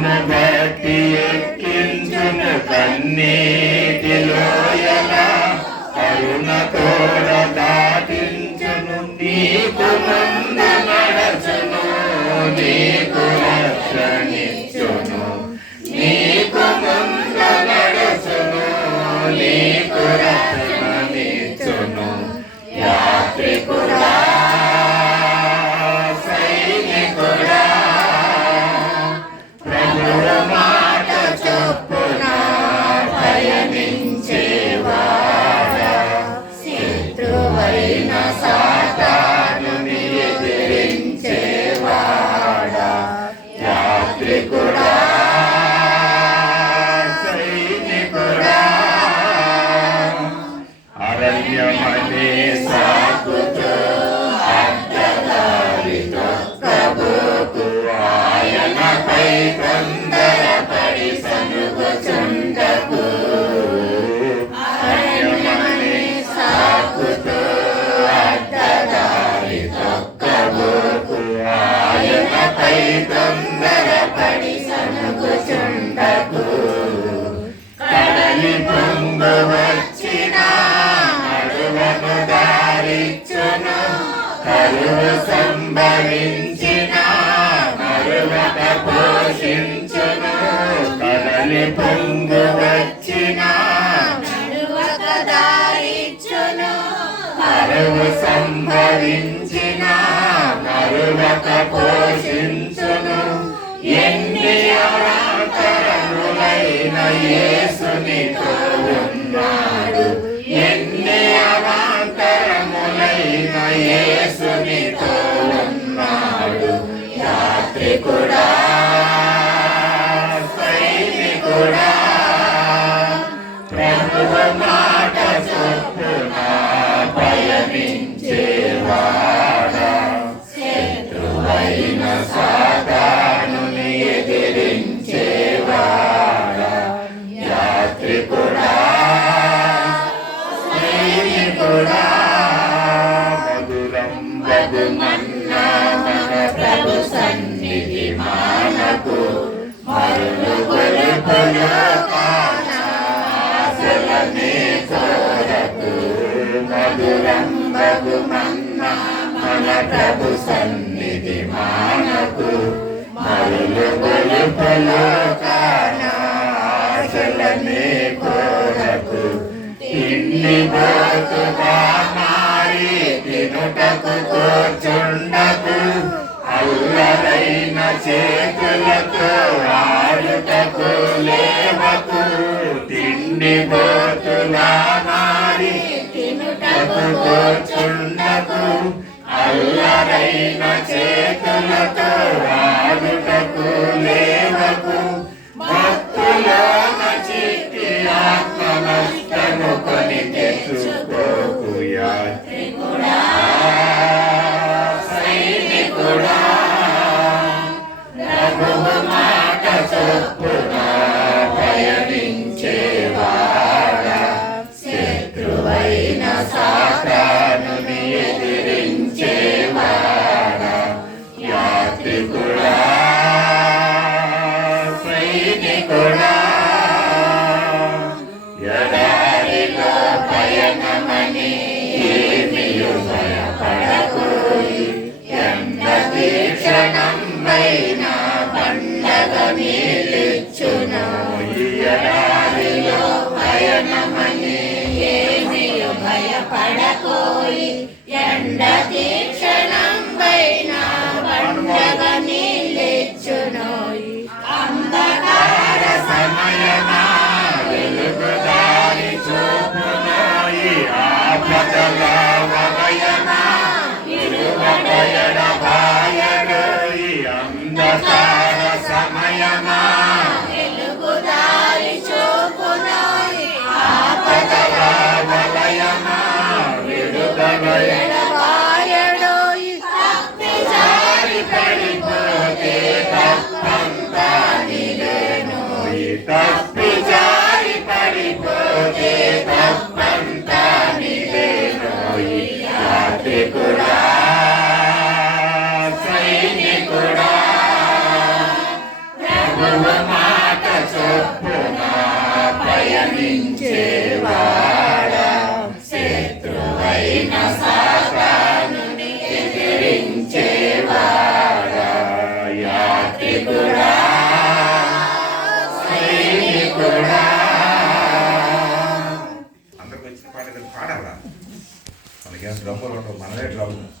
మార్గము బట్టి ఎక్కించును కన్నీటిలోయల కరుణతోడ దాటించును నీకు ముందు నడచును నీకు రక్షణించును నీకు ముందు నడచును నీకు రక్షణించును యాత్రికుడా సైనికుడా ప్రభువు మాట చొప్పున పయనించేవాడా శత్రువైన సాతానుని ఎదిరించేవాడా యాత్రికుడా సైనికుడా అరణ్యమనే సాకుతో అడ్డదారితో ప్రభుకు ఆయనపై తొందరపడి సనుగుచుండకు అరణ్యమనే సాకుతో అడ్డదారితో ప్రభుకు ఆయనపై తొందరపడి సనుగుచుండకు కడలి పొంగు వచ్చినా నడువను దారిచ్చును కరువు సంభవించిన మరువక పోషించును కడలి పొంగు వచ్చిన నడువక దారిచ్చును కరువు సంభవించిన మరువక పోషించును ఎన్ని అవాంతరములైన యేసునితో ఉన్నాడు ఎన్ని అవాంతరములైన యేసునితో ఉన్నాడు యాత్రికుడా సైనికుడా ప్రభువు మాట చొప్పున పయనించేవాడా శత్రువైన సాతానుని ఎదిరించేవాడా యాత్రికుడా సైనికుడా మధురం బగుమన్నా మన ప్రభు సన్నిధి మానకు మరులు గొలుపులో ఆశలనే కోరకు మధురం బగుమన్నా మన ప్రభు సన్నిధి మానకు మరులు గొలుపులో ఆశలనే కోరకు తిండి బోతుగా మారి తినుటకు కూర్చుండకు అల్లరైన చేతులతో ఆడుటకు లేవకు తిండి బోతుగా మారి తినుటకు కూర్చుండకు అల్లరైన చేతులతో ఆడుటకు లేవకు భక్తులోన చిట్టి ఆత్మ నష్టము కొని తెచ్చుకోకు యాత్రికుడా సైనికుడా ప్రభువు మాట చొప్పున పయనించేవాడా శత్రువైన సాతానుని ఎదిరించేవాడా యాత్రికుడా సైనికుడా ఎడారిలో పయనమని ఏమియు భయపడకోయి ఎండ తీక్షణంబైన పండగ నీలిచ్చును ఎడారిలో పయనమని ఏమియు భయపడకోయి ఎండ తీక్షణంబైన పండగ నీలిచ్చును అంధకార సమయమా వెలుగు దారి చూపునోయి ఆపదల వలయమా ఇరువట ఎడబాయడోయి అంధకార సమయమా వెలుగు దారి చూపునోయి ఆపదల వలయమా విడుదల ఎడబాయడోయి తప్పి జారి పడిపోతే తప్పంతా నిలేనోయి తప్పి జారి పడిపోతే తప్పంతా నిలేనోయి యాత్రికుడా సైనికుడా కరుణించేవా